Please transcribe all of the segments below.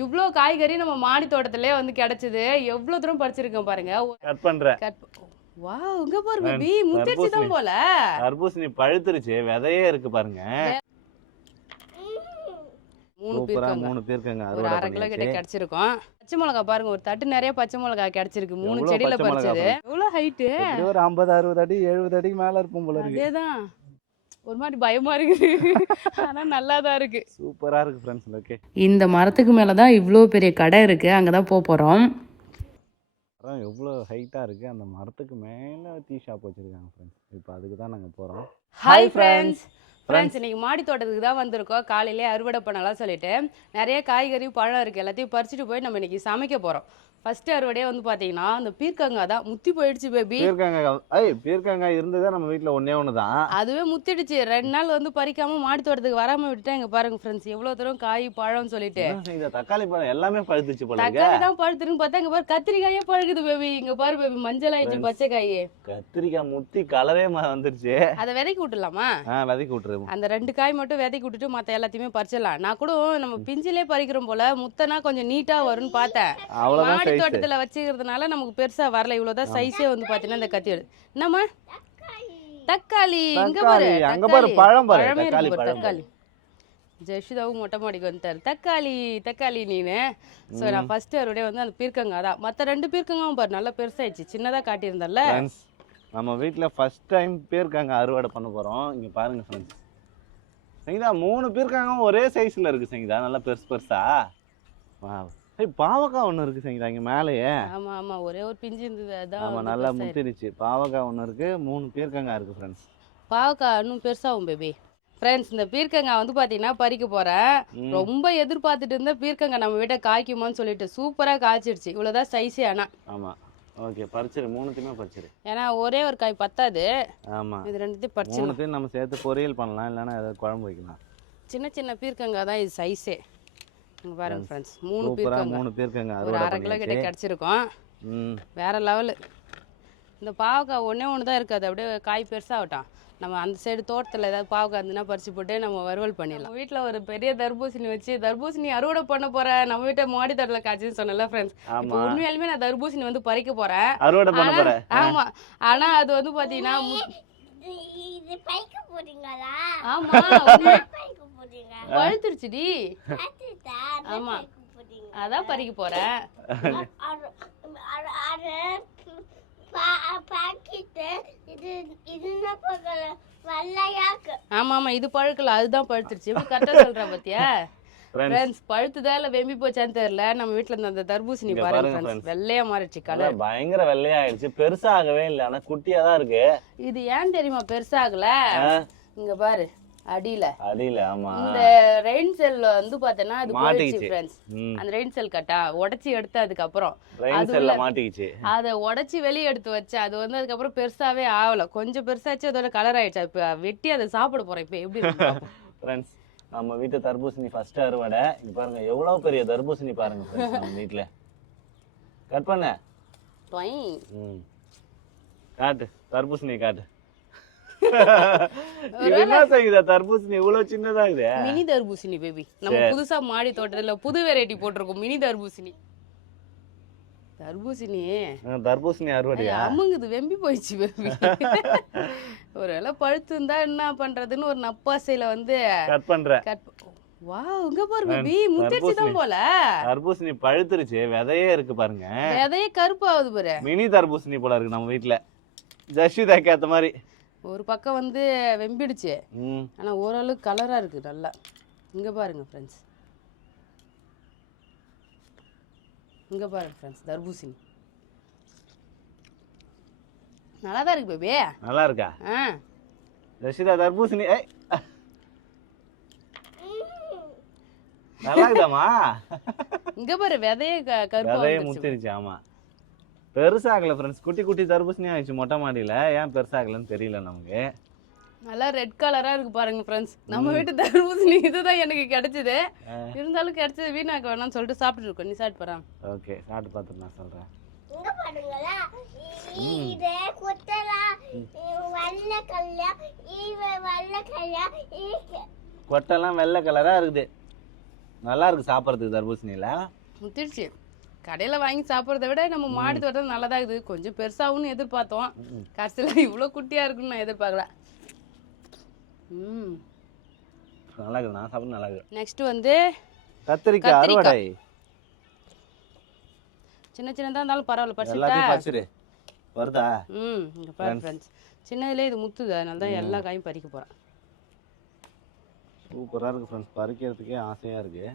இவ்ளோ காய்கறி நம்ம மாடி தோட்டத்திலே வந்து கிடைச்சது. எவ்வளவு தூரம் பறிச்சிருக்கோம் பாருங்க. கட் பண்றேன். வாவ், இங்க பாரு பேபி, முத்திருச்சு தான் போல. தர்பூசணி பழுத்துருச்சு, விதையே இருக்கு பாருங்க. 3 பீர்க்கங்க ஒரு 1/2 கிலோ கிட்ட கிடைச்சிருக்கும். பச்சை மிளகா பாருங்க, ஒரு தட்டு நிறைய பச்சை மிளகா கிடைச்சிருக்கு. 3 செடியில பறிச்சது. எவ்வளவு ஹைட்? ஒரு 50-60 அடி 70 அடிக்கு மேல இருக்கும் போல இருக்கு. அதேதான், ஒரு மாதிரி பயமா இருக்குது. ஆனா நல்லா தான் இருக்கு. சூப்பரா இருக்கு ஃப்ரெண்ட்ஸ். ஓகே, இந்த மரத்துக்கு மேல தான் இவ்வளோ பெரிய கடை இருக்கு. அங்கதான் போறோம். எவ்வளோ ஹைட்டா இருக்கு. அந்த மரத்துக்கு மேல டீ ஷாப் வச்சிருக்காங்க ஃப்ரெண்ட்ஸ். இப்போ அதுக்கு தான் நாங்க போறோம். Hi friends. இன்னைக்கு மாடி தோட்டத்துக்கு தான் வந்திருக்கோம். காலையிலே அறுவடை பண்ணலாம் சொல்லிட்டு நிறைய காய்கறி பழம் இருக்கு. எல்லாத்தையும் பறிச்சுட்டு போய் நம்ம இன்னைக்கு சமைக்க போறோம். ஃபர்ஸ்ட் அறுவடையே வந்து பாத்தீங்கன்னா அந்த பீர்க்கங்காய் தான். முத்தி போயிடுச்சு பேபி. பீர்க்கங்காய் இருந்ததே நம்ம வீட்டுல ஒண்ணே தான். அதுவே முத்திடுச்சு. 2 நாள் வந்து பறிக்காம மாடி தோட்டத்துக்கு வராம விட்டுட்டேன். இங்க பாருங்க ஃப்ரெண்ட்ஸ், எவ்வளவு தூரம் காய் பழம் சொல்லிட்டு. தக்காளி பழம் எல்லாமே பழுத்துச்சு போல. தக்காளி தான் பழுத்துன்னு பார்த்தா இங்க பாரு கத்திரிக்காயே பழுகுது பேபி. இங்க பாரு பேபி, மஞ்சள் ஆயிடுச்சு பச்சை காய். கத்திரிக்காய் முத்தி கலரே வந்துருச்சு. அதை விதைக்கு விட்டுலாமா? விதைக்கு விட்டுருவோம். அந்த 2 காய் மட்டும் விதைக்கு விட்டுட்டு மத்த எல்லாத்தையுமே பறிச்சிடலாம். நான் கூட நம்ம பிஞ்சிலே பறிக்கிறோம் போல, முத்தனா கொஞ்சம் நீட்டா வரும்னு பார்த்தேன். மாடி தோட்டத்துல வச்சுக்கிறதுனால நமக்கு பெருசா வரல. இவ்வளவுதான் சைஸே வந்து பாத்தீங்கன்னா இந்த கத்தி என்னம்மா தக்காளி. இங்க பாரு, அங்க பாரு பழம் பாரு. தக்காளி. ஜெஷிதாவும் மொட்டை மாடிக்கு வந்துட்டாரு. தக்காளி நீனு. ஸோ நான் ஃபர்ஸ்ட் அறுவடே வந்து அந்த பீர்க்கங்காய் தான். மற்ற 2 பீர்க்கங்காயும் பாரு நல்லா பெருசாயிடுச்சு. சின்னதா காட்டியிருந்தல. நம்ம வீட்டுல ஃபர்ஸ்ட் டைம் பீர்க்கங்காய் அறுவடை பண்ண போறோம். இங்க பாருங்க ஃப்ரெண்ட்ஸ், சங்கீதா 3 பீர்க்கங்காயும் ஒரே சைஸ்ல இருக்கு சங்கீதா, நல்லா பெருசா. பாவக்காய் ஒண்ணு இருக்கு சங்கீதா இங்க மேலேயே. ஆமா ஒரே ஒரு பிஞ்சு இருந்தது. அதான் ஆமா நல்லா முத்திருச்சு. பாவக்காய் ஒண்ணு இருக்கு, 3 பீர்க்கங்காய் இருக்கு ஃப்ரெண்ட்ஸ். பாவக்காய் இன்னும் பெருசாகும் பேபி. ஃப்ரெண்ட்ஸ், இந்த பீர்க்கங்காய் வந்து பாத்தீங்கன்னா பறிக்க போறேன். ரொம்ப எதிர்பார்த்துட்டு இருந்த பீர்க்கங்காய் நம்ம வீட்டை காய்க்குமான்னு சொல்லிட்டு சூப்பரா காய்ச்சிடுச்சு. இவ்வளவுதான் சைஸே. ஆனா ஆமா ஓகே, பறிச்சிரு. 3த்தையுமே பறிச்சிரு. ஏன்னா ஒரே ஒரு காய் பத்தாது. ஆமா, இது 2த்தையும் பறிச்சு 3த்தையும் நம்ம சேர்த்து பொரியல் பண்ணலாம், இல்லைன்னா ஏதாவது குழம்பு வைக்கலாம். சின்ன பீர்க்கங்காய் தான் இது சைஸே. இங்க பாருங்க ஃப்ரெண்ட்ஸ், 3 பீர்க்கங்காய் ஒரு 1/2 கிலோ கிட்ட கிடைச்சிருக்கும். வேற லெவல். இந்த பாவக்காய் ஒன்று தான் இருக்குது. அது அப்படியே காய் பெருசாகட்டும். நம்ம அந்த சைடு தோட்டத்தில் ஏதாவது பாவக்காய் இருந்துன்னா பறிச்சு போட்டு நம்ம வறுவல் பண்ணிடலாம். வீட்டில் ஒரு பெரிய தர்பூசணி வச்சு தர்பூசணி அறுவடை பண்ண போறேன். நம்ம வீட்டை மாடி தோட்டத்தில் காய்ச்சின்னு சொன்னல ஃப்ரெண்ட்ஸ். இப்போ உண்மையாலுமே நான் தர்பூசணி வந்து பறிக்க போறேன். ஆமா, ஆனா அது வந்து பாத்தீங்கன்னா ஆமா பழுத்துருச்சுடி. ஆமா, அதான் பறிக்க போறேன். ஆமா இது பழுக்கல, அதுதான் பழுத்துருச்சு. கரெக்டா சொல்றேன் பாத்தியா ஃப்ரெண்ட்ஸ். பழுத்துதா இல்ல வெம்பி போச்சான்னு தெரியல. நம்ம வீட்டுல இருந்த அந்த தர்பூசணி பாருங்க ஃப்ரெண்ட்ஸ், வெள்ளையா மாறிடுச்சு. கலர் பயங்கர வெள்ளையா ஆயிடுச்சு. பெருசாகவே இல்ல, ஆனா குட்டியா தான் இருக்கு. இது ஏன் தெரியுமா பெருசாகல? இங்க பாரு அடியில. ஆமா, இந்த ரெயின் செல் வந்து பாத்தீங்கன்னா அது போயிடுச்சு ஃப்ரெண்ட்ஸ். அந்த ரெயின் செல் கட்டா உடைச்சி எடுத்து அதுக்கு அப்புறம் மாட்டிக்கிச்சு. அதை உடைச்சி வெளியே எடுத்து வச்சு அது வந்து அதுக்கப்புறம் பெருசாவே ஆகல. கொஞ்சம் பெருசாச்சு, அதோட கலர் ஆயிடுச்சு. இப்ப வெட்டி அதை சாப்பிட போறேன். இப்ப எப்படி ஃப்ரெண்ட்ஸ், நம்ம வீட்டு தர்பூசணி ஃபர்ஸ்ட் அறுவடை. இங்க பாருங்க எவ்வளவு பெரிய தர்பூசணி பாருங்க ஃப்ரெண்ட்ஸ். நம்ம வீட்டுல கட் பண்ண காட்டு தர்பூசணி காட்டு. தர்பூசணி இவ்வளவு சின்னதா இது. மினி தர்பூசணி பேபி. நம்ம புதுசா மாடி தோட்டத்துல புது வெரைட்டி போட்டிருக்கோம். மினி தர்பூசணி. தர்பூசணி அறுவடையா? அமுங்குது, வெம்பி போயிடுச்சு பேபி. ஒருவேளை பழுத்து இருந்தா என்ன பண்றதுன்னு ஒரு நப்பாசையில வந்து கட் பண்றேன். வாவ், இங்க பாரு பேபி, முத்திருச்சு தான் போல. தர்பூசணி பழுத்துருச்சு, விதையே இருக்கு பாருங்க. விதையே கருப்பாகுது பாரு. மினி தர்பூசணி போல இருக்கு நம்ம வீட்டுல. ஜஷிதாக்கு ஏத்த மாதிரி ஒரு பக்கம் வந்து வெம்பிடுச்சு, ஆனா ஓரளவுக்கு கலரா இருக்கு நல்லா. இங்க பாருங்க ஃப்ரெண்ட்ஸ், இங்க பாருங்க ஃப்ரெண்ட்ஸ், தர்பூசணி நல்லா தான் இருக்கு பேபி. நல்லா இருக்கா? ரஷிதா தர்பூசணி நல்லா இருக்குதாமா? இங்க பாரு விதையே கருப்பாக முத்திருச்சு. ஆமா, பெருசாகல ஃப்ரெண்ட்ஸ். குட்டி குட்டி தர்பூசணி ஆயிடுச்சு மொட்டை மாடியில. ஏன் பெருசாகலன்னு தெரியல நமக்கு. நல்லா ரெட் கலரா இருக்கு பாருங்க ஃப்ரெண்ட்ஸ். நம்ம வீட்டு தர்பூசணி இதுதான் எனக்கு கிடைச்சது. இருந்தாலும் கிடைச்சது வீணாக்க வேணாம்னு சொல்லிட்டு சாப்பிட்டு இருக்கோம். நீ சாப்பிட்டு போறான். ஓகே, சாப்பிட்டு பார்த்துட்டு நான் சொல்றேன். கொட்டெல்லாம் வெள்ளை கலரா இருக்குது. நல்லா இருக்கு சாப்பிட்றதுக்கு தர்பூசணியில. முத்திடுச்சு. கடையில் வாங்கி சாப்பிட்றத விட நம்ம மாடி தோட்டம் நல்லதாக இருக்குது. கொஞ்சம் பெருசாகும்னு எதிர்பார்த்தோம், கடைசியில் இவ்வளோ குட்டியாக இருக்குன்னு நான் எதிர்பார்க்கல. நல்லா இருக்குது, நான் சாப்பிட நல்லா இருக்குது. நெக்ஸ்ட் வந்து கத்திரிக்காய் அறுவடை. சின்ன சின்னதாக இருந்தாலும் பரவாயில்ல, எல்லாத்தையும் பறிச்சிரு. வருதா? இங்கே பாரு ஃப்ரெண்ட்ஸ், சின்னதுலேயே இது முத்துது, அதனால தான் எல்லா காயும் பறிக்க போகிறேன். சூப்பராக இருக்குது ஃப்ரெண்ட்ஸ், பறிக்கிறதுக்கே ஆசையாக இருக்குது.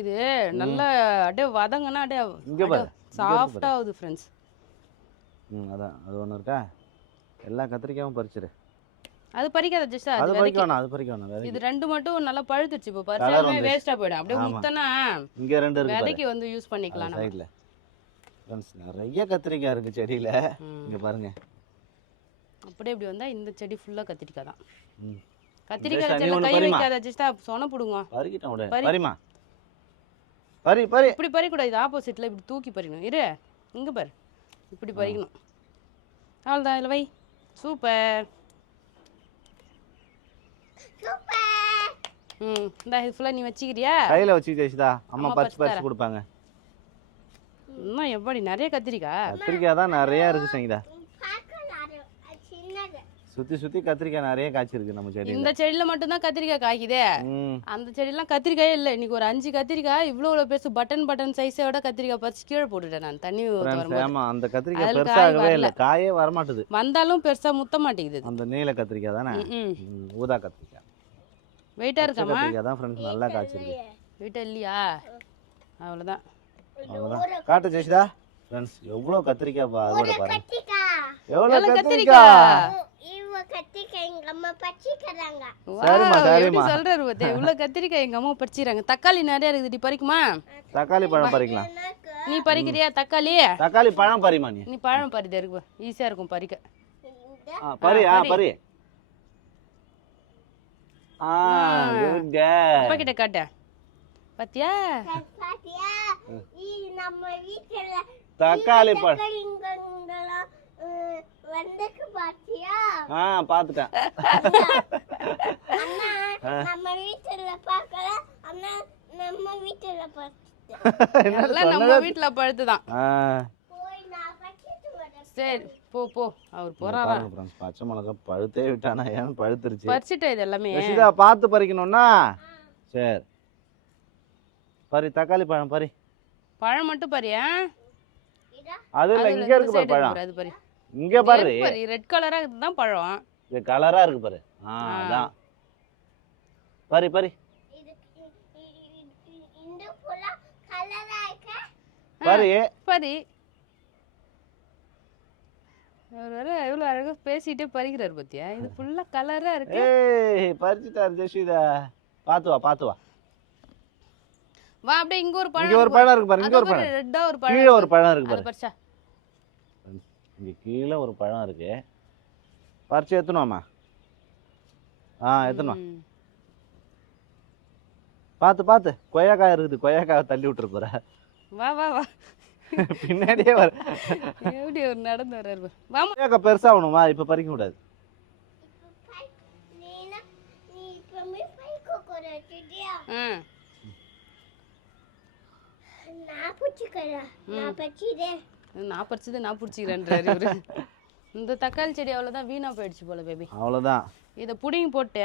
இது நல்லா அப்படியே வதங்கன்னா அப்படியே இங்கே பாரு, சாஃப்டாக ஆகுது ஃப்ரெண்ட்ஸ். அதான் அது ஒன்று இருக்கா. எல்லா கத்திரிக்காயும் பறிச்சிரு. அது பறிக்காத ஜஸ்ட் அது பறிக்க வேணாம், அது பறிக்க வேணாம். இது ரெண்டு மட்டும் நல்லா பழுத்துச்சு. இப்போ பறிச்சாலுமே வேஸ்ட்டாக போயிடும். அப்படியே முத்தனா இங்கே ரெண்டு இருக்கு, விதைக்கு வந்து யூஸ் பண்ணிக்கலாம் சைடில். ஃப்ரெண்ட்ஸ் நிறைய கத்திரிக்காய் இருக்குது செடியில், இங்கே பாருங்க. அப்படியே இப்படி வந்தால் இந்த செடி ஃபுல்லாக கத்திரிக்காய் தான். கத்திரிக்காய் செடியில் கை வைக்காத ஜஸ்டா சொன்ன போடுங்க. பறிக்கிட்டோம் உடனே. பறிமா, பறி பறி. இப்படி பறிக்கூடாது, இது ஆப்போசிட்டில் இப்படி தூக்கி பறிக்கணும். இரு இங்கே பாரு, இப்படி பறிக்கணும். அவ்வளோதான், இல்லை வை. சூப்பர். இந்த இது ஃபுல்லாக நீ வச்சுக்கிறியா? கையில் வச்சு ஜெயிச்சுதா, அம்மா பறிச்சு பறிச்சு கொடுப்பாங்க. இன்னும் எப்படி நிறைய கத்திரிக்காய் தான் நிறைய இருக்குது சங்கீதா. சுற்றி சுற்றி கத்திரிக்காய் நிறைய காய்ச்சிருக்கு நம்ம செடி. இந்த செடியில் மட்டும்தான் கத்திரிக்காய் காய்க்குதே, அந்த செடியெல்லாம் கத்திரிக்காயே இல்லை. இன்னைக்கு ஒரு 5 கத்திரிக்காய் இவ்வளோ பெருசு பட்டன் சைஸோட கத்திரிக்காய் பறிச்சு கீழே போட்டுட்டேன் நான் தண்ணி. ஆமா, அந்த கத்திரிக்காய் பெருசாகவே இல்லை, காயே வரமாட்டுது. வந்தாலும் பெருசா முத்த மாட்டேங்குது. அந்த நீல கத்திரிக்காய் தானே, ஊதா கத்திரிக்காய். வெயிட்டா இருக்காமா? கத்திரிக்காய் தான் ஃப்ரெண்ட்ஸ் நல்லா காய்ச்சிருக்கு. வெயிட்டா இல்லையா? அவ்வளோதான். காட்டு ஜெயிச்சுதா ஃப்ரெண்ட்ஸ், எவ்வளோ கத்திரிக்காய் பாருங்க. எவ்வளோ கத்திரிக்காய். கத்திரிக்காய் எங்க அம்மா பறிச்சுறாங்க. தக்காளி நிறைய இருக்குது, பறிக்குமா? தக்காளி பழம் பறிக்கலாம். நீ பறிக்கிறியா? தக்காளி பழம் பறிமா. நீ பழம் பறிதே இருக்கு, ஈஸியா இருக்கும் பறிக்க. பறி பறி. அப்பா கிட்ட காட்ட. பாத்தியா தக்காளி பழம் பாத்துட்டேன். நம்ம வீட்டுல பழுத்துதான். சரி போ போ, அவர் போறாரா? பச்சை மிளகாய் பழுத்தே விட்டானா, ஏன் பழுத்துருச்சு. பறிச்சுட்டேன் இது எல்லாமே. பார்த்து பறிக்கணும்னா சரி. பறி, தக்காளி பழம் பறி. பழம் மட்டும் பறியா? அது இல்ல, இங்க இருக்கு பாரு பழம். அது பறி. இங்க பாரு, ரெட் கலரா இருக்குதான் பழம். இது கலரா இருக்கு பாரு. அதான் பறி பறி. பறி பறி. அவர் எவ்வளவு அழகா பேசிட்டே பறிக்கிறாரு பாத்தியா? இது ஃபுல்லா கலரா இருக்கு. ஏய் பறிச்சிட்டாரு ஜெஷிதா. பாத்து வா பாத்து வா. வா அப்படியே இங்க ஒரு பழம். இங்க ஒரு பழம் இருக்கு பாரு, இங்க ஒரு பழம். ரெட்டா ஒரு பழம். கீழ ஒரு பழம் இருக்கு பாரு. அது பறிச்சா. இங்க கீழ ஒரு பழம் இருக்கு. பறிச்சு ஏத்துனோமா? ஏத்துனோம். பாத்து பாத்து, கொய்யாக்காய் இருக்குது, கொய்யாக்காய் தள்ளி விட்டுற போற. வா வா வா. பின்னாடியே வர. எப்படி ஒரு நடந்து வர்றாரு. வா. கொய்யாக்காய் பெருசாகணுமா? இப்ப பறிக்க கூடாது. நான் பறிச்சது நான் பிடிச்சிக்கிறேன்றாரு இவரு. இந்த தக்காளி செடி அவ்வளவுதான் வீணா போயிடுச்சு போல பேபி. அவ்வளவுதான். இதை புடிங்கி போட்டு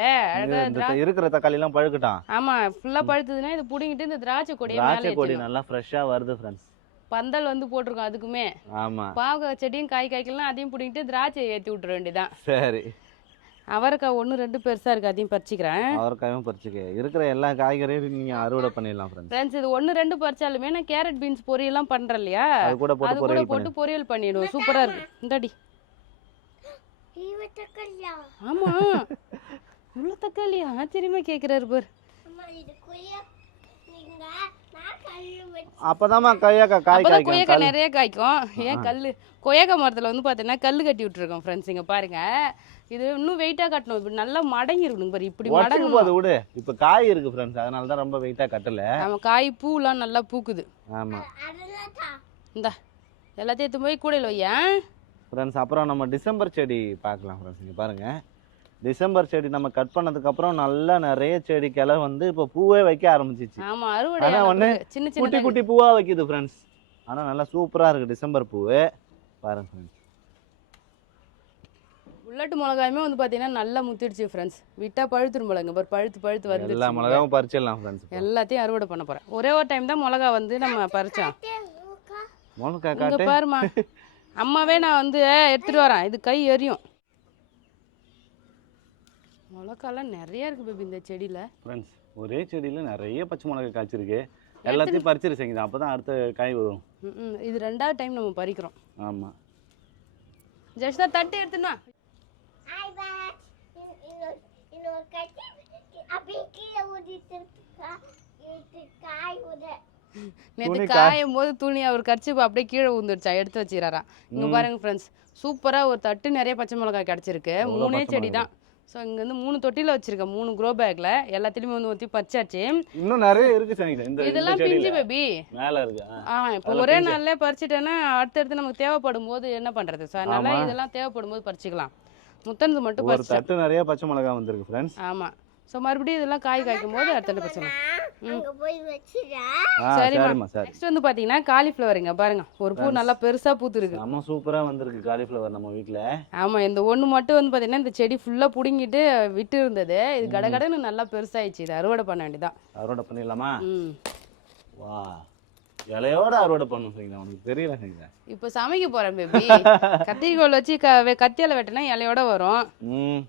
இருக்கிற தக்காளி எல்லாம் பழுக்கட்டும். ஆமா, ஃபுல்லா பழுத்ததுன்னா இதை புடிங்கிட்டு இந்த திராட்சை கொடியை மேல திராட்சை கொடி நல்லா ஃப்ரெஷ்ஷா வருது ஃப்ரெண்ட்ஸ். பந்தல் வந்து போட்டிருக்கோம் அதுக்குமே. ஆமா, பாவக்காய் செடியும் காய் காய்க்கலாம், அதையும் புடிங்கிட்டு திராட்சை ஏற்றி விட்டுற வேண்டியதான். சரி. அவரைக்காய் 1-2 பெருசா இருக்கு, அதையும் பறிச்சுக்கிறேன். அவரைக்காயும் பறிச்சுக்க. இருக்கிற எல்லா காய்கறியும் நீங்க அறுவடை பண்ணிடலாம் ஃப்ரெண்ட்ஸ். இது 1-2 பறிச்சாலுமே நான் கேரட் பீன்ஸ் பொரியெல்லாம் பண்றேன் இல்லையா, அது கூட போட்டு பொரியல் பண்ணிடுவோம். சூப்பரா இருக்கு. இந்தாடி. ஆமா, இவ்வளவு தக்காளியா? ஆச்சரியமா கேக்குறாரு பாரு. அப்பதான் கொய்யாக்காய் காய்க்கும். கொய்யாக்காய் நிறைய காய்க்கும். ஏன் கொய்யாக்காய் மரத்துல வந்து பாத்தீங்கன்னா கல்லு கட்டி விட்டுருக்கோம் ஃப்ரெண்ட்ஸ். இங்க பாருங்க, இது இன்னும் வெயிட்டா கட்டணும். இப்படி நல்லா மடங்கி இருக்கணும் பாரு, இப்படி மடங்கும் போது விடு. இப்ப காய் இருக்கு ஃப்ரெண்ட்ஸ், அதனால தான் ரொம்ப வெயிட்டா கட்டல. நம்ம காய் பூலாம் நல்லா பூக்குது. ஆமா, இந்த எல்லாத்தையும் எடுத்து போய் கூடையில வையா ஃப்ரெண்ட்ஸ். அப்புறம் நம்ம டிசம்பர் செடி பார்க்கலாம் ஃப்ரெண்ட்ஸ். இங்க பாருங்க, டிசம்பர் செடி நம்ம கட் பண்ணதுக்கப்புறம் நல்லா நிறைய செடி கிளை வந்து இப்போ பூவே வைக்க ஆரம்பிச்சிச்சு. ஆமா அறுவடை ஆனால் ஒன்று சின்ன குட்டி சின்ன குட்டி பூவாக வைக்குது ஃப்ரெண்ட்ஸ். ஆனால் நல்லா சூப்பராக இருக்குது டிசம்பர் பூவு பாருங்க ஃப்ரெண்ட்ஸ். புல்லட் மிளகாயுமே வந்து பார்த்தீங்கன்னா நல்லா முத்திடுச்சு ஃப்ரெண்ட்ஸ். விட்டா பழுத்துரும் போலங்க, பாரு பழுத்து வந்து எல்லா மிளகாவும் பறிச்சிடலாம் ஃப்ரெண்ட்ஸ். எல்லாத்தையும் அறுவடை பண்ண போகிறேன். ஒரே ஒரு டைம் தான் மிளகா வந்து நம்ம பறிச்சோம். மிளகா இங்கே காட்டு பாருமா, அம்மாவே நான் வந்து எடுத்துகிட்டு வரேன். இது கை எரியும். மிளகாலாம் நிறைய இருக்குது பேபி இந்த செடியில். ஃப்ரெண்ட்ஸ் ஒரே செடியில் நிறைய பச்சை மிளகாய் காய்ச்சிருக்கு. எல்லாத்தையும் பறிச்சிரு செய்யுங்க, அப்போ தான் அடுத்த காய் வரும். இது 2வது டைம் நம்ம பறிக்கிறோம். ஆமாம். ஜஸ்டா தட்டு எடுத்துனா நேற்று காயும் போது துணி அவர் கர்ச்சிப்பு அப்படியே கீழே ஊந்துடுச்சா, எடுத்து வச்சுக்கிறாராம். இங்கே பாருங்க ஃப்ரெண்ட்ஸ், சூப்பராக ஒரு தட்டு நிறைய பச்சை மிளகாய் கிடச்சிருக்கு. 3 செடி தான். ஸோ இங்கே வந்து 3 தொட்டியில் வச்சிருக்கேன், 3 க்ரோ பேக்கில். எல்லாத்துலேயுமே வந்து ஊற்றி பறிச்சாச்சு. இன்னும் நிறைய இருக்கு சார். இதெல்லாம் பிஞ்சு பேபி மேலே இருக்கு. இப்போ ஒரே நாள்ல பறிச்சிட்டேன்னா அடுத்தடுத்து நமக்கு தேவைப்படும் போது என்ன பண்ணுறது? ஸோ அதனால இதெல்லாம் தேவைப்படும் போது பறிச்சிக்கலாம். முத்தனது மட்டும் ஒரு தட்டு நிறைய பச்சை மிளகாய் வந்திருக்கு ஃப்ரெண்ட்ஸ். ஆமாம். ஸோ மறுபடியும் இதெல்லாம் காய் காய்க்கும் போது அடுத்த பறிச்சிக்கலாம். சரிம்மா. நெக்ஸ்ட் வந்து பார்த்தீங்கன்னா காலிஃப்ளவருங்க பாருங்க, ஒரு பூ நல்லா பெருசாக பூத்துருக்கு. ஆமாம், சூப்பராக வந்திருக்கு காலிஃப்ளவர் நம்ம வீட்டில். ஆமாம், இந்த ஒன்று மட்டும் வந்து பார்த்தீங்கன்னா இந்த செடி ஃபுல்லாக பிடுங்கிட்டு விட்டு இருந்தது. இது கடகடன்னு நல்லா பெருசாகிடுச்சு. இது அறுவடை பண்ண வேண்டியதான். அறுவடை பண்ணிடலாமா? வா, இலையோட அறுவடை பண்ணும் செய்யுங்க. உனக்கு தெரியல செய்யுங்க. இப்போ சமைக்க போகிறேன் பேபி. கத்திரிக்கோல் வச்சு கத்தியால் வெட்டினா இலையோட வரும்.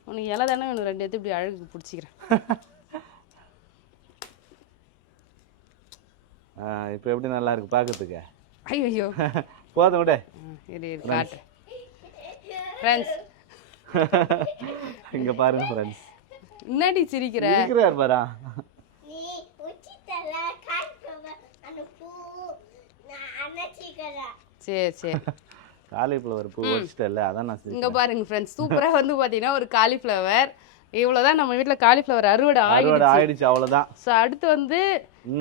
உனக்கு இலை தானே எனக்கு 2 எடுத்து இப்படி அழகு பிடிச்சிக்கிறேன். இப்போ எப்படி நல்லா இருக்கு பார்க்கறதுக்கு? ஐயோ போதும் விட. இது காட்டு ஃப்ரெண்ட்ஸ். இங்க பாருங்க ஃப்ரெண்ட்ஸ். என்னடி சிரிக்கிற? சிரிக்கிறார் பாரா. சரி காலிஃப்ளவர் பூ வச்சிட்டல, அதான் நான் இங்க பாருங்க ஃப்ரெண்ட்ஸ், சூப்பரா வந்து பாத்தீங்கன்னா ஒரு காலிஃப்ளவர். இவ்வளவுதான் நம்ம வீட்டுல காலிஃப்ளவர் அறுவடை ஆயிடுச்சு. அவ்வளவுதான். ஸோ அடுத்து வந்து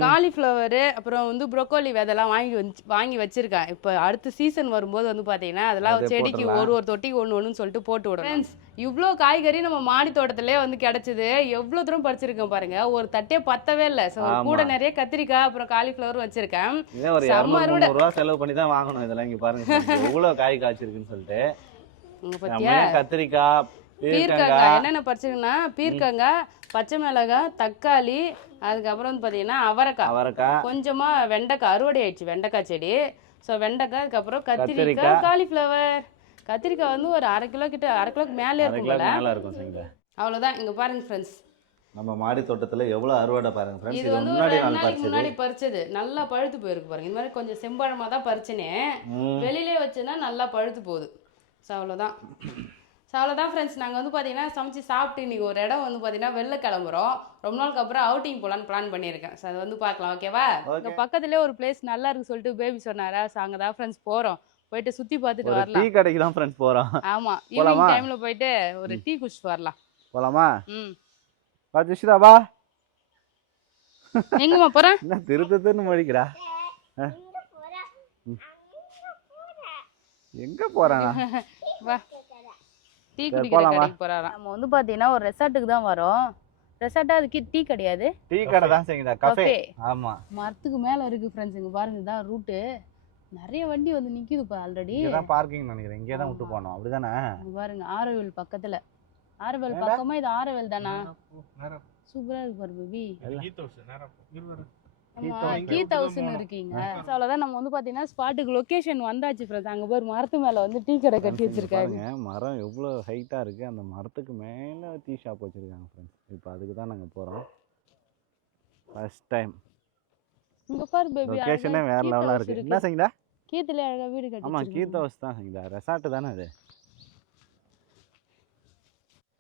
காலிஃப்ளவரு, அப்புறம் வந்து ப்ரொக்கோலி விதெல்லாம் வாங்கி வச்சிருக்கேன். இப்போ அடுத்த சீசன் வரும்போது வந்து பார்த்தீங்கன்னா அதெல்லாம் செடிக்கு ஒரு தொட்டிக்கு ஒன்று சொல்லிட்டு போட்டு விடுறேன் ஃப்ரெண்ட்ஸ். இவ்வளோ காய்கறி நம்ம மாடி தோட்டத்திலே வந்து கிடைச்சது. எவ்வளோ தூரம் பறிச்சிருக்கேன் பாருங்க, ஒரு தட்டே பத்தவே இல்லை. ஸோ கூட நிறைய கத்திரிக்காய் அப்புறம் காலிஃப்ளவர் வச்சிருக்கேன். செலவு பண்ணி தான் வாங்கணும் இதெல்லாம். இங்க பாருங்க எவ்வளோ காய் காய்ச்சிருக்குன்னு சொல்லிட்டு. கத்திரிக்காய், பீர்க்கங்காய் என்னென்ன பறிச்சிருக்குன்னா பீர்க்கங்காய், பச்சை மிளகாய், தக்காளி, அதுக்கப்புறம் வந்து பார்த்தீங்கன்னா அவரைக்காய், கொஞ்சமா வெண்டைக்காய் அறுவடை ஆயிடுச்சு, வெண்டைக்காய் செடி. ஸோ வெண்டைக்காய், அதுக்கப்புறம் கத்திரிக்காய், காலிஃப்ளவர். கத்திரிக்காய் வந்து ஒரு 1/2 கிலோ கிட்ட, 1/2 கிலோக்கு மேலே இருக்கும். அவ்வளோதான். இங்கே பாருங்க ஃப்ரெண்ட்ஸ், நம்ம மாடி தோட்டத்தில் எவ்வளோ அறுவடை பாருங்க ஃப்ரெண்ட்ஸ். இது வந்து 2 நாளைக்கு முன்னாடி பறிச்சது. நல்லா பழுத்து போயிருக்கு பாருங்க. இந்த மாதிரி கொஞ்சம் செம்பழமாக தான் பறிச்சேனே, வெளியிலே வச்சுன்னா நல்லா பழுத்து போகுது. ஸோ அவ்வளோதான் ஃப்ரெண்ட்ஸ். நாங்கள் வந்து பார்த்தீங்கன்னா சமைச்சு சாப்பிட்டு இன்றைக்கி ஒரு இடம் வந்து பார்த்தீங்கன்னா வெளில கிளம்புறோம். ரொம்ப நாளுக்கு அப்புறம் அவுட்டிங் போகலான்னு பிளான் பண்ணியிருக்கேன். ஸோ அதை வந்து பார்க்கலாம், ஓகேவா? இங்கே பக்கத்துலேயே ஒரு பிளேஸ் நல்லா இருக்குன்னு சொல்லிட்டு பேபி சொன்னாரா. ஸோ அங்கே தான் ஃப்ரெண்ட்ஸ் போகிறோம். போயிட்டு சுற்றி பார்த்துட்டு வரலாம். டீ கடைக்கு தான் ஃப்ரெண்ட்ஸ் போகிறோம். ஆமாம், ஈவினிங் டைமில் போயிட்டு ஒரு டீ குடிச்சிட்டு வரலாம். போகலாமா? வா. எங்கம்மா போகிறேன்? என்ன திருத்தன்னு மடிக்கிறா? எங்கே போகிறானா? வா, டீ குடிக்கிற கடைக்கு போறாராம். நம்ம வந்து பாத்தீங்கன்னா ஒரு ரெசார்ட்டுக்கு தான் வரோம். ரெசார்ட்டா, அதுக்கு டீ கிடையாது, டீ கடை தான் செய்யுங்க, காஃபே. ஆமா, மரத்துக்கு மேல இருக்கு ஃப்ரெண்ட்ஸ். இங்க பாருங்க, இதான் ரூட். நிறைய வண்டி வந்து நிக்குது இப்ப ஆல்ரெடி. இதான் பார்க்கிங் நினைக்கிறேன். இங்கே தான் விட்டு போறோம், அப்படிதானே? இங்க பாருங்க, ஆரவேல் பக்கத்துல. ஆரவேல் பக்கமா இது ஆரவேல் தானா? சூப்பரா இருக்கு பாரு பேபி. கீத் ஹவுஸ்னு இருக்கீங்க. அவ்வளோதான். நம்ம வந்து பார்த்தீங்கன்னா ஸ்பாட்டுக்கு லொக்கேஷன் வந்தாச்சு ஃப்ரெண்ட்ஸ். அங்கே போய் மரத்து மேலே வந்து டீ கடை கட்டி வச்சிருக்காங்க. மரம் எவ்வளோ ஹைட்டாக இருக்குது, அந்த மரத்துக்கு மேலே டீ ஷாப் வச்சுருக்காங்க ஃப்ரெண்ட்ஸ். இப்போ அதுக்கு தான் நாங்கள் போகிறோம் ஃபர்ஸ்ட் டைம். இங்கே பாரு பேபி, லொக்கேஷனே வேறு லெவலாக இருக்குது. என்ன செய்யுங்களா? கீத்துல அழகாக வீடு கட்டி. ஆமாம், கீத் ஹவுஸ் தான் செய்யுங்களா, ரெசார்ட்டு தானே அது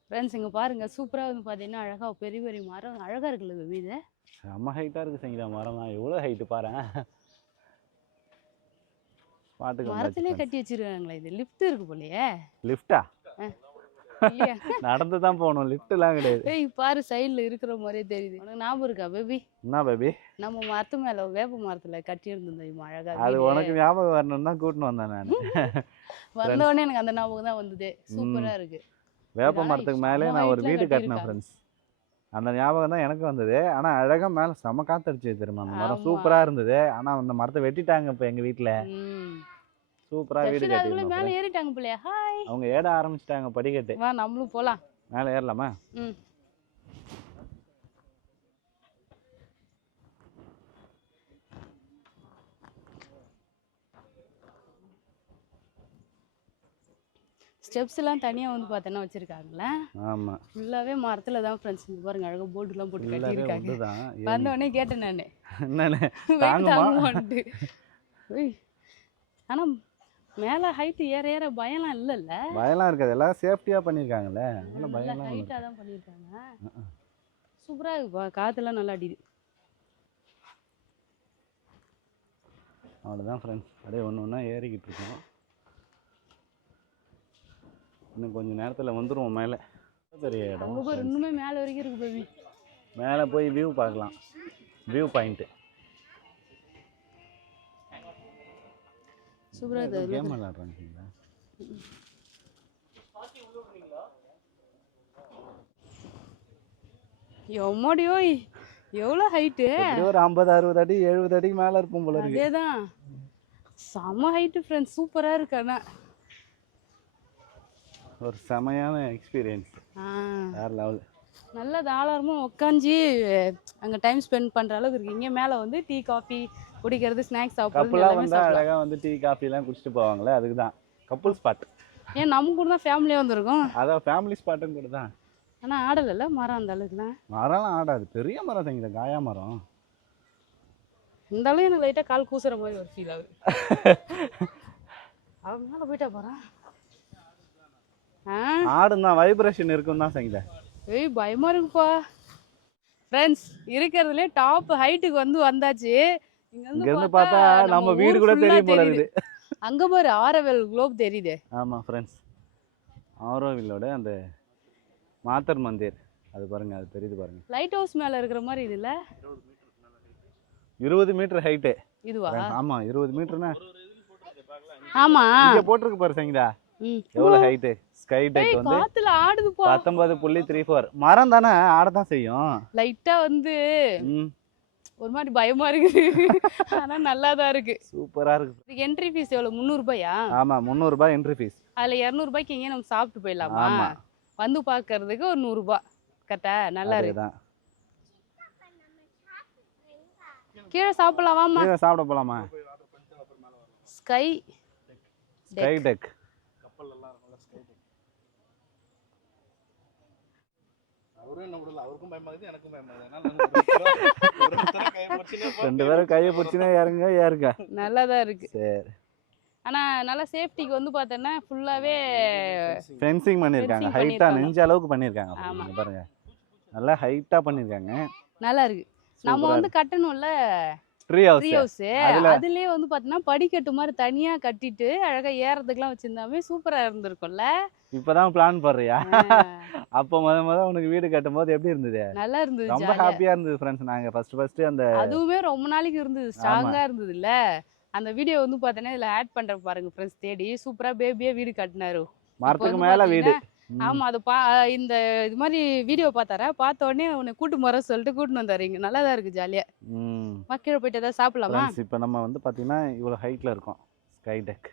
ஃப்ரெண்ட்ஸ். இங்கே பாருங்க, சூப்பராக வந்து பார்த்தீங்கன்னா அழகாக பெரிய பெரிய மரம் அழகாக இருக்குல்ல பேபி. இது செம்ம ஹைட்டாக இருக்குது செய்யுங்களா, மரம்லாம் எவ்வளோ ஹைட்டு பாரு. மரத்திலே கட்டி வச்சிருக்காங்களா? இது லிஃப்ட் இருக்கு போலயே. லிஃப்டா? நடந்து தான் போகணும், லிஃப்ட்லாம் கிடையாது. ஏய் பாரு, சைடில் இருக்கிற மாதிரியே தெரியுது. உனக்கு ஞாபகம் இருக்கா பேபி? என்ன பேபி? நம்ம மரத்து மேலே வேப்ப மரத்தில் கட்டி இருந்தோம் அழகா. அது உனக்கு ஞாபகம் வரணும்னு தான் கூட்டின்னு வந்தேன் நான். வந்தோடனே எனக்கு அந்த ஞாபகம் தான் வந்தது. சூப்பராக இருக்கு. வேப்ப மரத்துக்கு மேலே நான் ஒரு வீடு கட்டினேன் ஃப்ரெண்ட்ஸ். அந்த ஞாபகம் தான் எனக்கு வந்தது. ஆனால் அழகாக மேலே செம காத்தடிச்சு தெரியுமா, அந்த மரம் சூப்பராக இருந்தது. ஆனால் அந்த மரத்தை வெட்டிட்டாங்க இப்போ எங்கள் வீட்டில். சூப்பராக வீடு கட்டிருந்தோம். மேலே ஏறிட்டாங்க பிள்ளையா. ஹாய், அவங்க ஏற ஆரம்பிச்சிட்டாங்க படிக்கட்டு. வா நம்மளும் போகலாம். மேலே ஏறலாமா? ஸ்டெப்ஸ் எல்லாம் தனியா வந்து பார்த்தோன்னா வச்சிருக்காங்களே. ஆமா, ஃபுல்லாவே மரத்துல தான் ஃப்ரெண்ட்ஸ். இங்க பாருங்க அழகா போர்டு எல்லாம் போட்டு கட்டி இருக்காங்க. வந்த உடனே கேட்டேன் நானு என்னன்னு தாங்குமான்ட்டு. ஆனா மேல ஹைட் ஏற ஏற பயம்லாம் இல்லைல்ல? பயம்லாம் இருக்காது, எல்லாம் சேஃப்டியா பண்ணிருக்காங்கல்ல, அதனால பயம்லாம் இல்லை. ஹைட்டா தான் பண்ணிருக்காங்க. சூப்பரா இருக்கு, காத்தெல்லாம் நல்லா அடிக்குது. அவ்வளோதான் ஃப்ரெண்ட்ஸ், அப்படியே ஒன்று ஒன்றா ஏறிக்கிட்டு இருக்கோம். இன்னும் கொஞ்சம் நேரத்தில் வந்துடுவோம் மேலே. பெரிய இடம் இன்னுமே மேலே வரைக்கும் இருக்கு பேபி. மேலே போய் வியூ பார்க்கலாம், வியூ பாயிண்ட்டு. சூப்பராக இருக்குது. கேம் விளாட்றாங்களா? எம்மாடியோ எவ்வளோ ஹைட்டு! ஒரு 50-60 அடி 70 அடிக்கு மேலே இருக்கும் போல இருக்கு. அதேதான், செம்ம ஹைட்டு ஃப்ரெண்ட்ஸ். சூப்பராக இருக்கு. ஆனால் ஒரு செமையான எக்ஸ்பீரியன்ஸ், வேறு லெவல். நல்ல தாராளமாக உட்காந்து அங்கே டைம் ஸ்பெண்ட் பண்ணுற அளவுக்கு இருக்குது. இங்கே மேலே வந்து டீ காஃபி குடிக்கிறது, ஸ்நாக்ஸ் கப்பலாக வந்து அழகாக வந்து டீ காஃபிலாம் குடிச்சிட்டு போவாங்களே, அதுக்கு தான் கப்புள் ஸ்பாட். ஏன் நம்ம கூட தான் ஃபேமிலியாக வந்துருக்கோம். அதான் ஃபேமிலி ஸ்பாட்டும் கூட தான். ஆனால் ஆடலைல்ல மரம் அந்த அளவுக்குலாம். மரம்லாம் ஆடாது, பெரிய மரம் தங்கித காயா மரம். இந்த அளவு எனக்கு லைட்டாக கால் கூசுற மாதிரி ஒரு ஃபீல் ஆகுது. அவன் மேலே போயிட்டா போகிறான். ஆடுனா வைப்ரேஷன் இருக்கும் தான் சங்கீதா. ஏய் பயமா இருக்குப்பா ஃப்ரெண்ட்ஸ். இருக்கிறதுலே டாப் ஹைட்டுக்கு வந்து வந்தாச்சு. இங்க இருந்து பார்த்தா நம்ம வீடு கூட தெரியும் போல இருக்குது. அங்க பாரு ஆரோவில் குளோப் தெரியுது. ஆமா ஃப்ரெண்ட்ஸ், ஆரோவிலோட அந்த மாத்தர் மந்திர் அது பாருங்க, அது தெரியுது பாருங்க. லைட் ஹவுஸ் மேல இருக்கிற மாதிரி இது இல்ல? 20 மீட்டர் ஹைட் இதுவா? ஆமா 20 மீட்டர்னா. ஆமா இங்க போட்டுருக்கு பாரு சங்கீதா, எவ்வளவு ஹைட். ஸ்கை டெக் வந்து காத்துல ஆடுது போ. 19.34. மரம் தானே ஆடதான் செய்யும். லைட்டா வந்து ஒரு மாதிரி பயமா இருக்கு. ஆனா நல்லா தான் இருக்கு, சூப்பரா இருக்கு. இதுக்கு என்ட்ரி ஃபீஸ் எவ்வளவு? 300 ரூபாயா? ஆமா 300 ரூபாய் என்ட்ரி ஃபீஸ். அதுல 200 ரூபாய்க்கு எங்க நம்ம சாப்பிட்டு போயிடலாமா? வந்து பாக்குறதுக்கு ஒரு 100 ரூபாய். கரெக்டா? நல்லா இருக்கு. கீழே சாப்பிடலாம், வாமா கீழே சாப்பிட போலாமா? ஸ்கை டெக் கப்பல் எல்லாம் இருக்கும்ல, ஸ்கை டெக். அவரும் என்ன விடல, அவருக்கும் பயமாகுது எனக்கும் பயமாகுது. ரெண்டு பேரும் கையை பிடிச்சினா ஏறுங்க. நல்லா தான் இருக்கு. சரி. ஆனா நல்லா சேஃப்டிக்கு வந்து பார்த்தோன்னா ஃபுல்லாவே ஃபென்சிங் பண்ணிருக்காங்க. ஹைட்டா நெஞ்ச அளவுக்கு பண்ணிருக்காங்க. பாருங்க நல்லா ஹைட்டா பண்ணிருக்காங்க. நல்லா இருக்கு. நம்ம வந்து கட்டணும்ல ட்ரீ ஹவுஸ், அதுலயே வந்து பார்த்தோன்னா படிக்கட்டு மாதிரி தனியா கட்டிட்டு அழகா ஏறதுக்குலாம் வச்சிருந்தாமே சூப்பரா இருந்திருக்கும்ல. இப்பதான் பிளான் பண்றியா? அப்ப முத உனக்கு வீடு கட்டும் போது எப்படி இருந்தது? நல்லா இருந்தது, ரொம்ப ஹாப்பியா இருந்தது ஃப்ரெண்ட்ஸ். நாங்க ஃபர்ஸ்ட் அந்த அதுவுமே ரொம்ப நாளைக்கு இருந்தது, ஸ்ட்ராங்கா இருந்தது இல்ல. அந்த வீடியோ வந்து பார்த்தோன்னா இதுல ஆட் பண்ற பாருங்க ஃப்ரெண்ட்ஸ். தேடி சூப்பரா பேபியா வீடு கட்டினாரு, மரத்துக்கு மேல வீடு. ஆமா அது இந்த இது மாதிரி வீடியோ பார்த்தாரா, பார்த்த உடனே உன்னை கூட்டு வர சொல்லிட்டு கூட்டின்னு வந்தாரு. இங்க நல்லா தான் இருக்கு, ஜாலியா. கீழே போயிட்டு ஏதாவது சாப்பிடலாமா? இப்போ நம்ம வந்து பாத்தீங்கன்னா இவ்வளவு ஹைட்ல இருக்கோம். Sky deck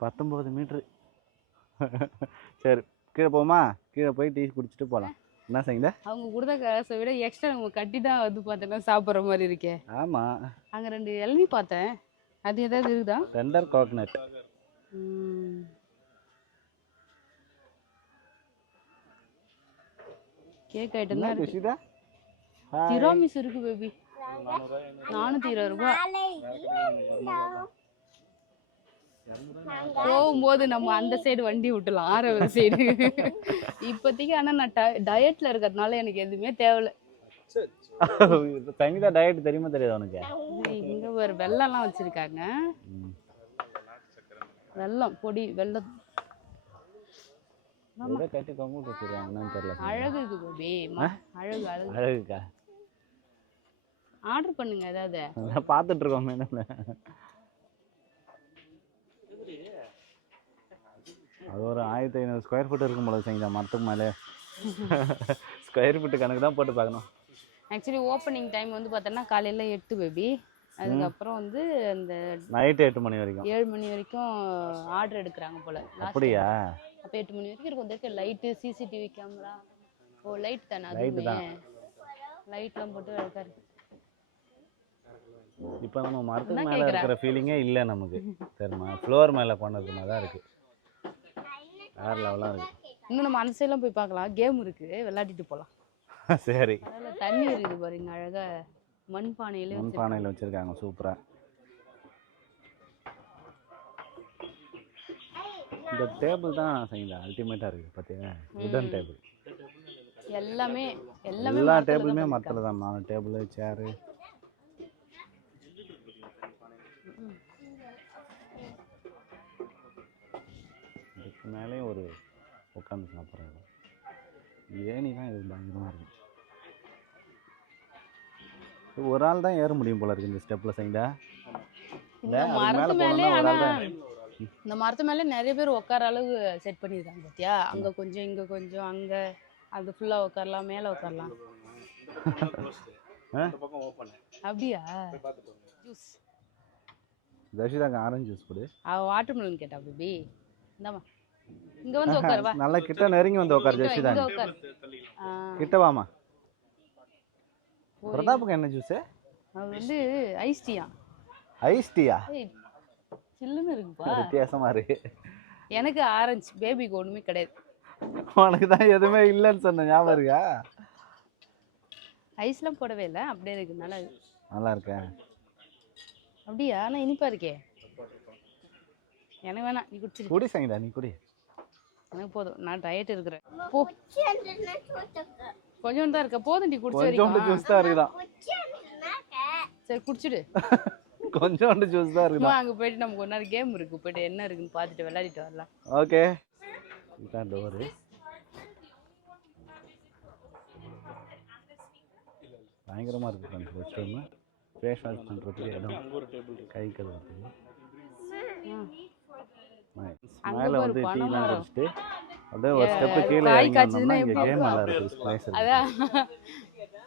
19 metre. சரி கீழே போமா? கீழே போய் டீ குடிச்சிட்டு போலாம். என்ன செய்யுங்க? அவங்க கொடுத்த காசை விட எக்ஸ்ட்ரா நம்ம கட்டி தான் வந்து பார்த்தோன்னா சாப்பிட்ற மாதிரி இருக்கே. ஆமா, அங்க 2 இளநீ பார்த்தேன், அது ஏதாவது இருக்குதா? Tender coconut. கேக் ஐட்டம் தான் இருக்கு. திராமிஸ் இருக்கு பேபி, 420 ரூபாய். போகும்போது நம்ம அந்த சைடு வண்டி விட்டுலாம், ஆரோவில் சைடு. இப்போதைக்கு ஆனால் நான் டயட்ல இருக்கிறதுனால எனக்கு எதுவுமே தேவையில்லை. சங்கீதா டயட் தெரியுமா தெரியாது உனக்கு? இங்க ஒரு வெள்ளம்லாம் வச்சிருக்காங்க, வெள்ளம் பொடி வெள்ளம் கட்டி தொங்க வச்சிருக்காங்கன்னு தெரியல. அழகு இருக்கு பேபி, அழகு அழகு அழகுக்கா. ஆர்டர் பண்ணுங்க ஏதாவது. பார்த்துட்டு இருக்கோம் மேடம். அது ஒரு 1500 ஸ்கொயர் ஃபீட் இருக்கும் போல செஞ்சா மரத்துக்கு மேலே. ஸ்கொயர் ஃபீட்டு கணக்கு தான் போட்டு பார்க்கணும். ஆக்சுவலி ஓப்பனிங் டைம் வந்து பார்த்தோன்னா காலையில் 8 பேபி, அதுக்கப்புறம் வந்து அந்த நைட்டு 8 மணி வரைக்கும் 7 மணி வரைக்கும் ஆர்டர் எடுக்கிறாங்க போல். அப்படியா? அப்போ 8 மணி வரைக்கும் இருக்கும். வந்து லைட்டு, சிசிடிவி கேமரா. ஓ லைட் தானே? லைட்டு தான். லைட்லாம் போட்டு இருக்காரு. இப்போ நம்ம மரத்துக்கு மேலே இருக்கிற ஃபீலிங்கே இல்லை நமக்கு, சரிம்மா. ஃப்ளோர் மேலே பண்ணது மாதிரி தான் இருக்குது. வேறு லெவலாக இருக்குது. இன்னும் நம்ம அந்த சைட்லாம் போய் பார்க்கலாம். கேம் இருக்குது, விளையாடிட்டு போகலாம். சரி. அதில் தண்ணி இருக்குது பாருங்க, அழகாக மண்பானையில் வச்சுருக்காங்க. சூப்பராக. இந்த டேபிள் தான் செய்யல, அல்டிமேட்டாக இருக்குது. பார்த்தியா, வுடன் டேபிள். எல்லா டேபிளுமே மரத்தில் தான். 4 டேபிள், சேரு. இதுக்கு மேலேயும் ஒரு உட்காந்து சாப்பிட்றாங்க. ஏனி தான் இது பயங்கரமாக இருக்குது. ஒரு ஆள் தான் ஏற முடியும் போல இருக்கு இந்த ஸ்டெப்பில் செய்தா. இந்த மரத்து மேலே நிறைய பேர் உட்கார அளவு செட் பண்ணியிருக்காங்க பார்த்தியா. அங்கே கொஞ்சம், இங்கே கொஞ்சம், அங்கே அது ஃபுல்லாக உட்காரலாம், மேலே உட்காரலாம். அப்படியா? ஜூஸ் தர்ஷிதாங்க ஆரஞ்சு ஜூஸ் கொடு. வாட்டர் மெலன் கேட்டா பேபி. இந்தாமா, இங்க வந்து உட்கார் வா. நல்லா கிட்ட நெருங்கி வந்து உட்கார் தர்ஷிதாங்க. கிட்ட வாமா. பிரதாப்புக்கு என்ன ஜூஸ்? அது வந்து ஐஸ் டீயா. ஐஸ் டீயா? சில்லுன்னு இருக்குப்பா. வித்தியாசமா இருக்கு. எனக்கு ஆரஞ்சு, பேபிக்கு ஒண்ணுமே கிடையாது. உனக்கு தான் எதுவுமே இல்லைன்னு சொன்ன ஞாபகம் இருக்கா? ஐஸ்லாம் போடவே இல்லை, அப்படியே இருக்கு. நல்லா இருக்கா? அப்படியா? ஆனால் இனிப்பா இருக்கே. எனக்கு வேணாம், நீ குடிச்சிரு. குடி சங்கடா, நீ குடி. எனக்கு போதும், நான் டயட் இருக்கிறேன். போ, கொஞ்சோண்டு தான் இருக்க. போதும், நீ குடிச்சு. கொஞ்சோண்டு ஜூஸ் தான் இருக்குதான். சரி குடிச்சிடு. கொஞ்சோண்டு ஜூஸ் தான் இருக்குதான். அங்கே போயிட்டு நமக்கு ஒரு நேரம் கேம் இருக்கு, போயிட்டு என்ன இருக்குன்னு பார்த்துட்டு விளையாடிட்டு வரலாம். ஓகே. இதான் டோரு. பயங்கரமாக இருக்குது friends. Rest room, face wash பண்ணுறதுக்கு இடம், கை கழுவுறதுக்கு. மேலே வந்து டீலாம் குடிச்சிட்டு அப்படியே ஒரு ஸ்டெப்பு கீழே இறங்கி வந்தோம்னா இங்கே கேம் நல்லா இருக்குது. ஸ்பைஸ் இருக்குது.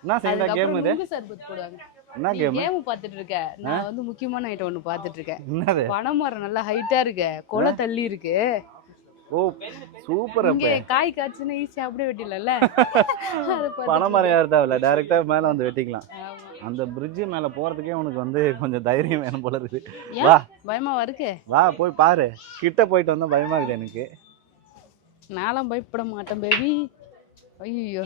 என்ன செய்யற கேம் இது? சர்பத் போடுவாங்க. என்ன கேம்? கேம் பார்த்துட்டு இருக்க. நான் வந்து முக்கியமான ஐட்டம் ஒன்று பார்த்துட்டு இருக்கேன். என்னது? பனைமரம் நல்லா ஹைட்டா இருக்கு, கொலை தள்ளி இருக்கு. ஓ சூப்பர். அப்ப காய் காய்ச்சுன்னா ஈஸியா அப்படியே வெட்டிடலாம்ல. பனைமரம் ஏற தேவையில்ல, டைரக்டா மேலே வந்து வெட்டிக்கலாம். அந்த பிரிட்ஜ் மேலே போறதுக்கே உனக்கு வந்து கொஞ்சம் தைரியம் வேணும் போல இருக்குது. வா. பயமா இருக்கு? வா போய் பாரு. கிட்ட போயிட்டு வந்தா பயமா இருக்குது எனக்கு. நான்லாம் பயப்பட மாட்டேன் பேபி. ஐயோ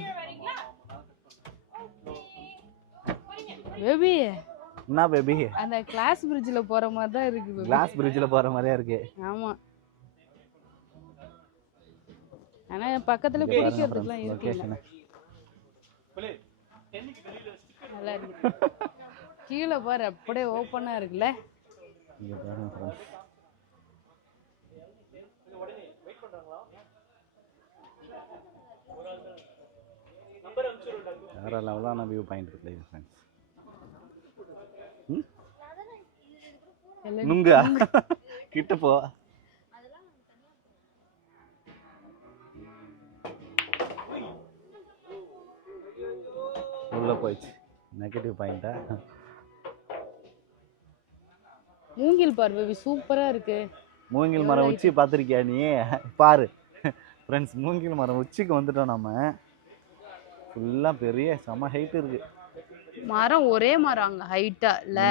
பேபி. என்ன பேபி? அந்த கிளாஸ் பிரிட்ஜ்ல போற மாதிரி தான் இருக்கு பேபி. கிளாஸ் பிரிட்ஜ்ல போற மாதிரியா இருக்கு. ஆமா. ஆனா பக்கத்துல பிடிக்கிறதுக்குலாம் இருக்கு. நல்லா இருக்கு. கீழே பாரு, அப்படியே ஓப்பனா இருக்குல்ல. இங்க பாருங்க ஃப்ரெண்ட்ஸ். வேற லெவலான வியூ பாயிண்ட் இருக்கு ஃப்ரெண்ட்ஸ். நுங்க கிட்ட போ. உள்ள போயிடுச்சு. நெகட்டிவ் பாயிண்டா? மூங்கில் பாரு பேபி, சூப்பரா இருக்கு. மூங்கில் மரம் உச்சி பார்த்துருக்கியா நீ? பாரு ஃப்ரெண்ட்ஸ், மூங்கில் மரம் உச்சிக்கு வந்துட்டோம் நம்ம. ஃபுல்லாக பெரிய செம ஹைட் இருக்கு. மரம் ஒரே மரம் அங்கே ஹைட்டா இல்ல,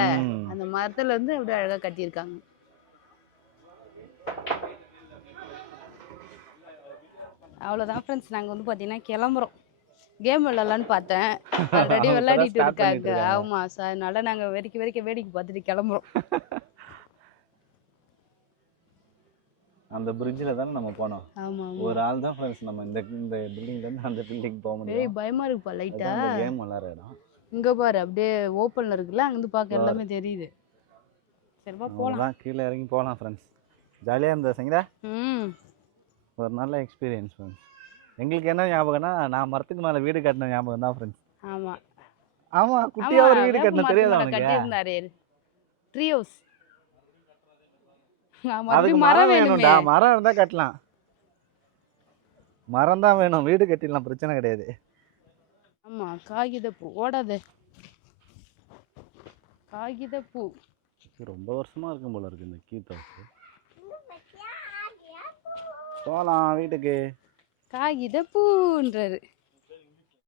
அந்த மரத்துல இருந்து அப்படியே அழகா கட்டியிருக்காங்க. அவ்வளோதான் ஃப்ரெண்ட்ஸ், நாங்கள் வந்து பார்த்தீங்கன்னா கிளம்புறோம். கேம் விளாட்லான்னு பார்த்தேன், ஆல்ரெடி விளையாடிட்டு இருக்காங்க. ஆமாம் சார், அதனால நாங்கள் வேடிக்கை பார்த்துட்டு கிளம்புறோம். அந்த பிரிட்ஜில் தானே நம்ம போனோம். ஆமாம், ஒரு ஆள் தான் ஃப்ரெண்ட்ஸ் நம்ம இந்த பில்டிங்லேருந்து அந்த பில்டிங் போக முடியும். பயமா இருக்குப்பா லைட்டா. கேம் விளாட்ற இடம் இங்கே பாரு, அப்படியே ஓப்பனில் இருக்குல்ல, அங்கேருந்து பார்க்க எல்லாமே தெரியுது. சரிப்பா போகலாம். கீழே இறங்கி போகலாம் ஃப்ரெண்ட்ஸ். ஜாலியாக இருந்த சங்கீதா. ஒரு நல்ல எக்ஸ்பீரியன்ஸ் ஃப்ரெண்ட்ஸ். எங்களுக்கு என்ன ஞாபகம்னா, நான் மரத்துக்கு மேலே வீடு கட்டின ஞாபகம் தான் ஃப்ரெண்ட்ஸ். ஆமாம் ஆமாம், குட்டியாக ஒரு வீடு கட்டின தெரியாதா உனக்கு? கட்டியிருந்தாரு ட்ரீ ஹவுஸ். அதுக்கு மரம் வேணும்டா, மரம் இருந்தால் கட்டலாம். மரம் தான் வேணும், வீடு கட்டிடலாம், பிரச்சனை கிடையாது. ஆமா, காகிதப்பூ ஓடாதே. காகிதப்பூ ரொம்ப வருஷமா இருக்கும் போல இருக்கு இந்த கீத்தவுக்கு. போகலாம் வீட்டுக்கு. காகிதப்பூன்றாரு.